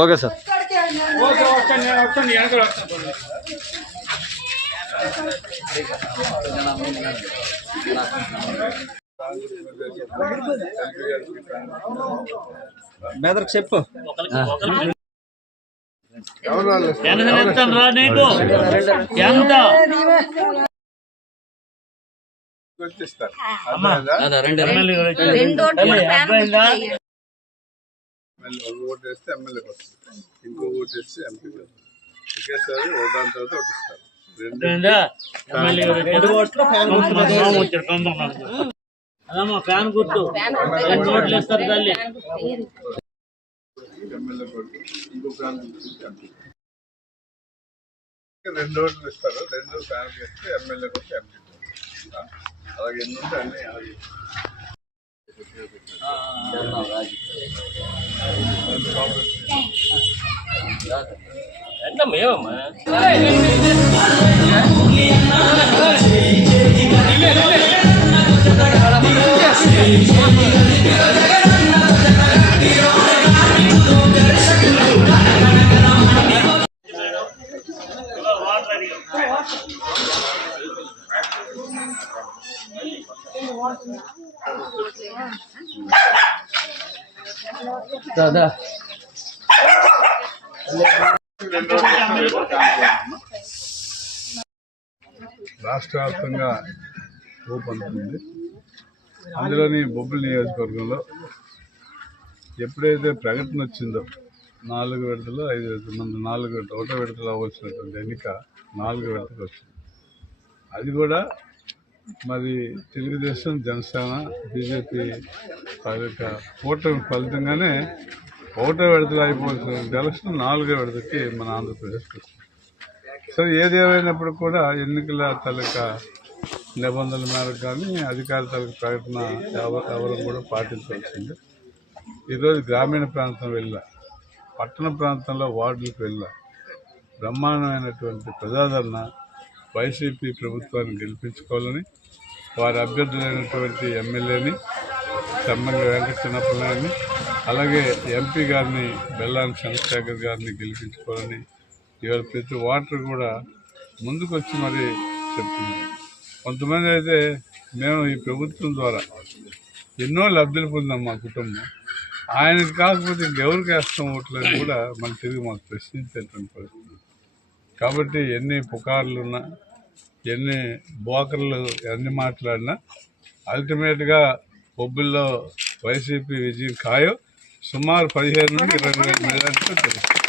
Okay sir. బెదర్ చెప్పు. Vote వేస్తే ఎమ్మెల్యేకి వస్తుంది, ఇంకో ఓటు వేస్తే ఎంపీకి వస్తుంది. ఒకేసారి ఒకదాని తర్వాత ఒకటి ఇస్తారు. ఫ్యాన్ గుర్తు ఓట్లు ఇస్తారు తల్లి. ఎమ్మెల్యే కొట్టి ఇంకో ఫ్యాన్ ఎంపీ 2 ఓట్లు ఇస్తారు. 2 ఫ్యాన్కి ఇస్తే ఎమ్మెల్యే కొట్టి ఎంపీ. అలాగే ఎన్ని ఉంటాయి అన్నీ అలాగే. రాష్ట్ర వ్యాప్తంగా ఊపందుతుంది. అందులోని బొబ్బిలి నియోజకవర్గంలో ఎప్పుడైతే ప్రకటన వచ్చిందో 4 విడతలు 5 విడతల మంది 4 విడతలు 1 విడతలు అవ్వాల్సినటువంటి ఎన్నిక 4 విడతలు వచ్చింది. అది కూడా మరి తెలుగుదేశం, జనసేన, బీజేపీ కూటమి ఫలితంగానే 1 విడతలు అయిపోవాల్సిన ఎలక్షన్ 4వ విడతకి మన ఆంధ్రప్రదేశ్కి వచ్చింది. సో ఏది ఏమైనప్పుడు కూడా ఎన్నికల తాలూకా నిబంధనల మేరకు కానీ అధికారుల తాలూకా ప్రకటన ఎవరు కూడా పాటించవలసింది. ఈరోజు గ్రామీణ ప్రాంతం వెళ్ళా, పట్టణ ప్రాంతంలో వార్డులకు వెళ్ళా, బ్రహ్మాండమైనటువంటి ప్రజాదరణ వైసీపీ ప్రభుత్వాన్ని గెలిపించుకోవాలని వారి అభ్యర్థులైనటువంటి ఎమ్మెల్యేని చెమ్మంగి వెంకట చిన్నప్పని అలాగే ఎంపీ గారిని బెల్లాని చంద్రశేఖర్ గారిని గెలిపించుకోవాలని ఇవాళ ప్రతి ఓటర్ కూడా ముందుకు వచ్చి మరి చెప్తున్నారు. కొంతమంది అయితే మేము ఈ ప్రభుత్వం ద్వారా ఎన్నో లబ్ధులు పొందాం మా కుటుంబం, ఆయనకి కాకపోతే ఇంకెవరికి వేస్తాం ఓట్లని కూడా మన తిరిగి మాకు ప్రశ్నించేటువంటి పరిస్థితి. కాబట్టి ఎన్ని పుకార్లున్నా ఎన్ని బోకర్లు ఎన్ని మాట్లాడినా అల్టిమేట్గా బొబ్బిల్లో వైసీపీ విజయం ఖాయం. సుమారు 15 నుండి 20 వేల మెజార్టీతో తెలుస్తుంది.